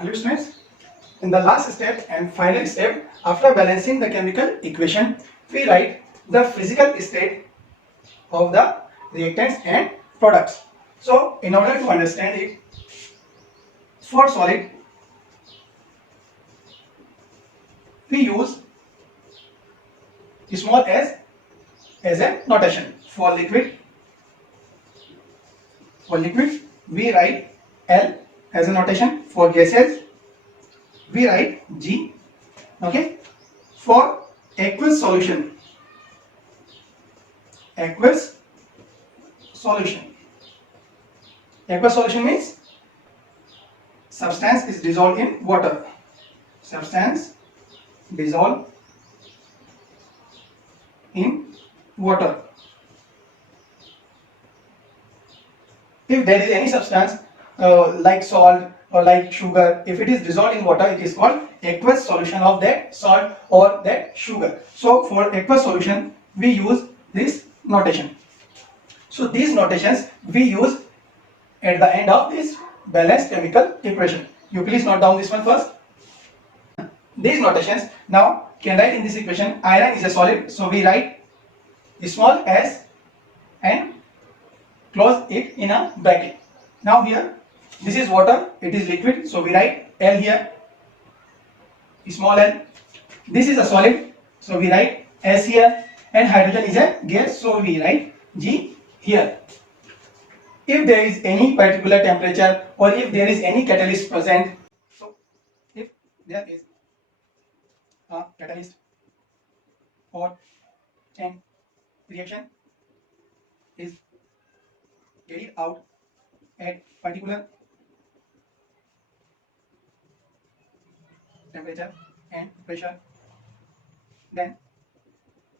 Hello students, in the last step and final step after balancing the chemical equation, we write the physical state of the reactants and products. So in order to understand it, for solid we use small s as a notation. For liquid we write L as a notation. For gases we write G. Okay. For aqueous solution means substance is dissolved in water. Substance dissolved in water. If there is any substance like salt or like sugar, if it is dissolved in water, it is called aqueous solution of that salt or that sugar. So for aqueous solution we use this notation. So these notations we use at the end of this balanced chemical equation. You please note down this one first. These notations now can write in this equation. Iron is a solid, so we write small s and close it in a bracket. Now here this is water, it is liquid, so we write L here, small l. This is a solid, so we write S here, and hydrogen is a gas, so we write G here. If there is any particular temperature or if there is any catalyst present, so if there is a catalyst or an reaction is carried out at particular temperature and pressure, then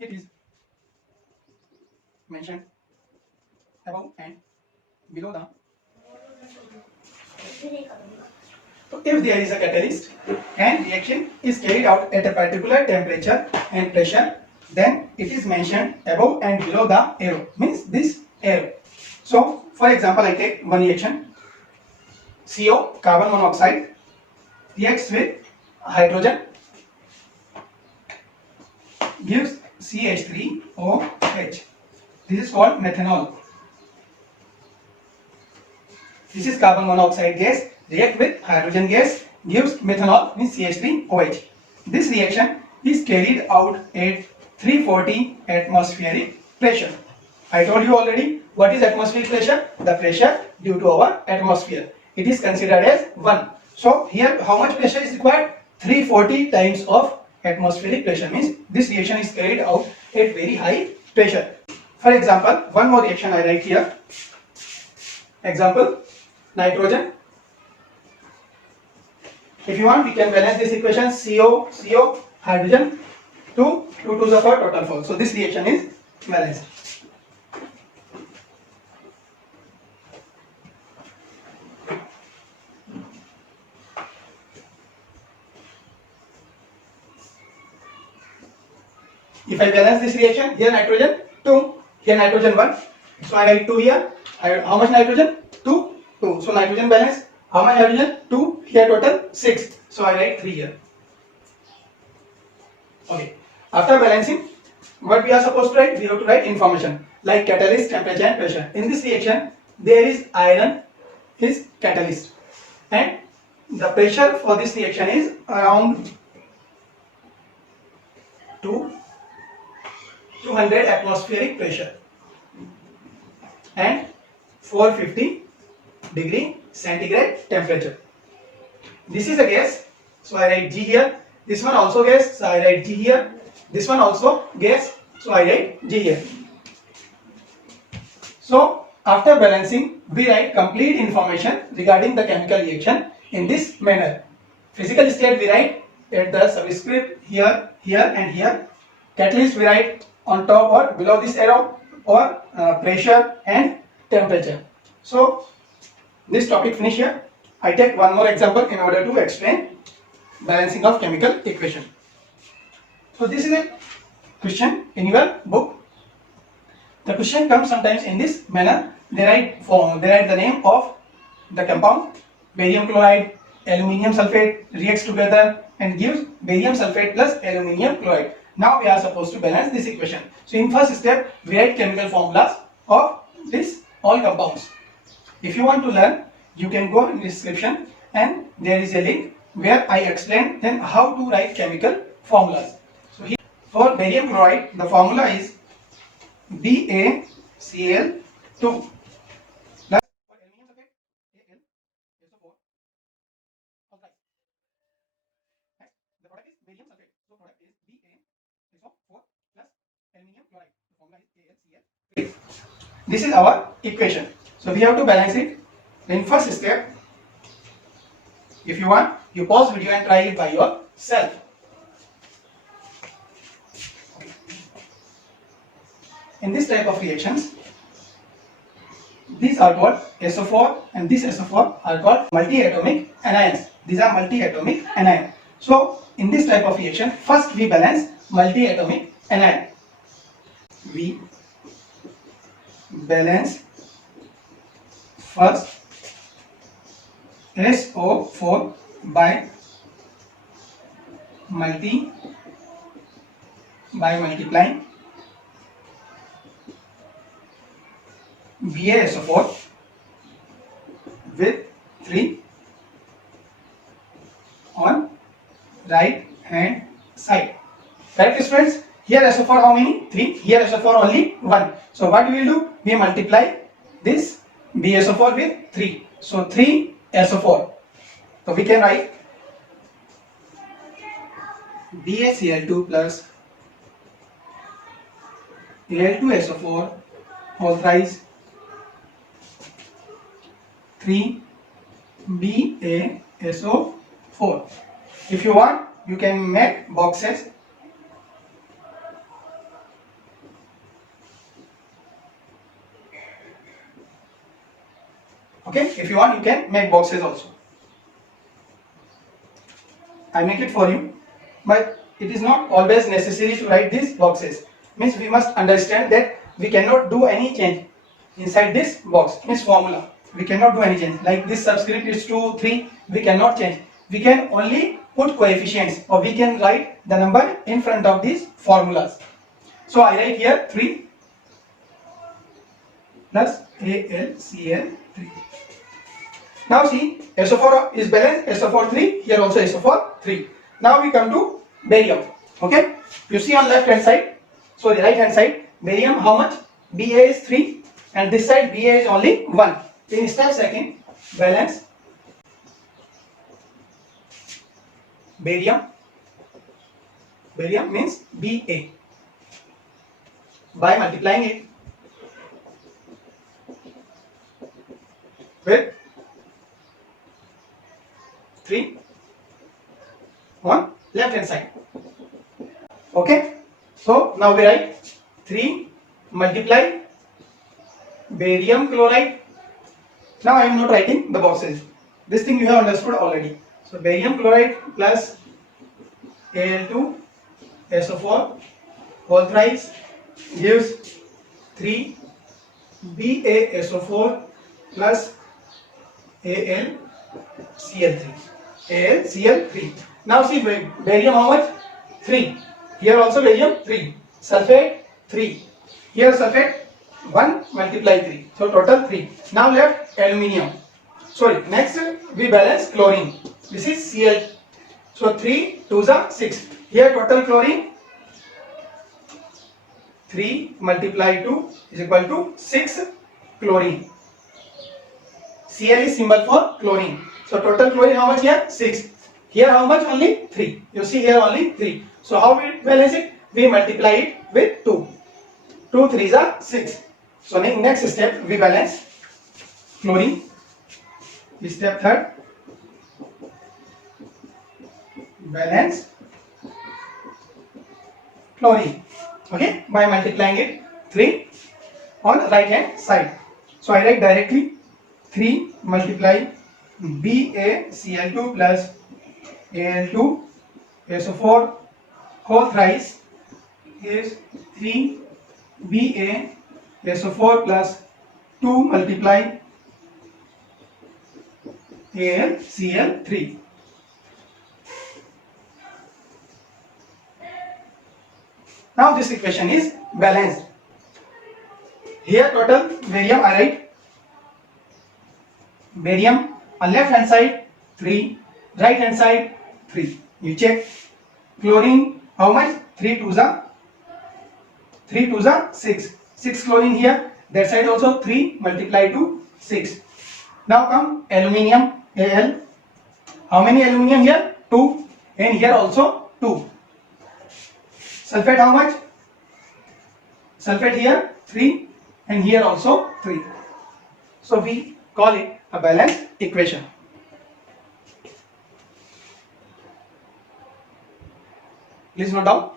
it is mentioned above and below the. So if there is a catalyst and reaction is carried out at a particular temperature and pressure, then it is mentioned above and below the arrow, means this arrow. So for example, I take one reaction. CO, carbon monoxide, reacts with hydrogen, gives CH3OH. This is called methanol. This is carbon monoxide gas, react with hydrogen gas, gives methanol, means CH3OH. This reaction is carried out at 340 atmospheric pressure. I told you already what is atmospheric pressure? The pressure due to our atmosphere. It is considered as 1. So here how much pressure is required? 340 times of atmospheric pressure, means this reaction is carried out at very high pressure. For example, one more reaction I write here. Example, nitrogen. If you want, we can balance this equation. CO, hydrogen, 2 to the power total 4. So this reaction is balanced. If I balance this reaction, here nitrogen 2, here nitrogen 1. So I write 2 here. How much nitrogen? 2. So nitrogen balance. How much hydrogen? 2. Here total 6. So I write 3 here. Okay. After balancing, what we are supposed to write? We have to write information like catalyst, temperature and pressure. In this reaction, there is iron is catalyst, and the pressure for this reaction is around 200 atmospheric pressure and 450 degree centigrade temperature. This is a gas, so I write G here. This one also gas, so I write G here. This one also gas, so I write G here. So after balancing, we write complete information regarding the chemical reaction in this manner. Physical state we write at the subscript here, here and here. Catalyst we write on top or below this arrow, or pressure and temperature. So this topic finish here. I take one more example in order to explain balancing of chemical equation. So this is a question in your book. The question comes sometimes in this manner. They write the name of the compound, barium chloride, aluminium sulfate reacts together and gives barium sulfate plus aluminium chloride. Now we are supposed to balance this equation. So in first step, we write chemical formulas of this all compounds. If you want to learn, you can go in the description and there is a link where I explain then how to write chemical formulas. So here for barium chloride, the formula is BaCl2 plus for aluminium sulfate AlSO4. Okay. Next, the product is barium sulfate. So product is BaSO4 plus aluminium chloride. The formula is AlCl3. This is our equation. So we have to balance it. In first step, if you want, you pause video and try it by yourself. In this type of reactions, these are called SO4 and this SO4 are called multi-atomic anions. These are multi-atomic anion. So in this type of reaction, first we balance multi-atomic anion. We balance first SO4 by multiplying BaSO4 with 3 on right hand side. Correct students? Here SO4 how many? 3. Here SO4 only 1. So what we will do? We multiply this BaSO4 with 3. So 3 SO4. So we can write BaCl2 plus Al2SO4 whole thrice 3 BaSO4. If you want, you can make boxes. Okay, if you want, you can make boxes also. I make it for you, but it is not always necessary to write these boxes. Means we must understand that we cannot do any change inside this box. Means formula. We cannot do any change. Like this subscript is 2, 3. We cannot change. We can only put coefficients or we can write the number in front of these formulas. So I write here 3 plus AlCl3. Now see, SO4 is balanced, SO4 3, here also SO4 3. Now we come to barium. Okay, you see on left hand side, so the right hand side, barium how much? Ba is 3 and this side Ba is only 1. In step second, balance barium. Barium means Ba by multiplying it with 3 on left hand side. Okay, so now we write 3 multiply barium chloride. Now I am not writing the boxes. This thing you have understood already. So barium chloride plus Al2SO4 whole thrice gives 3 BaSO4 plus AlCl3. AlCl3. Now see barium how much? 3. Here also barium 3. Sulfate 3. Here sulfate 1 multiply 3. So total 3. Now left aluminium. Sorry, next we balance chlorine. This is Cl. So 3 2s are 6. Here total chlorine 3 multiply 2 is equal to 6 chlorine. Cl is symbol for chlorine. So total chlorine how much here? 6. Here how much? Only 3. You see here only 3. So how we balance it? We multiply it with 2. 2 3s are 6. So next step we balance chlorine. Step third. Balance chlorine. Okay, by multiplying it 3 on right hand side. So I write directly 3 multiply BaCl2 plus Al2SO4 whole thrice is 3 BaSO4 plus 2 multiply AlCl3. Now this equation is balanced. Here total barium I write. Barium on left hand side 3, right hand side 3. You check. Chlorine how much? 3 2s are 6. 6 chlorine here. That side also 3 multiply to 6. Now come aluminium Al. How many aluminium here? 2, and here also 2. Sulfate how much? Sulfate here 3, and here also 3. So we call it a balanced equation. Please note down.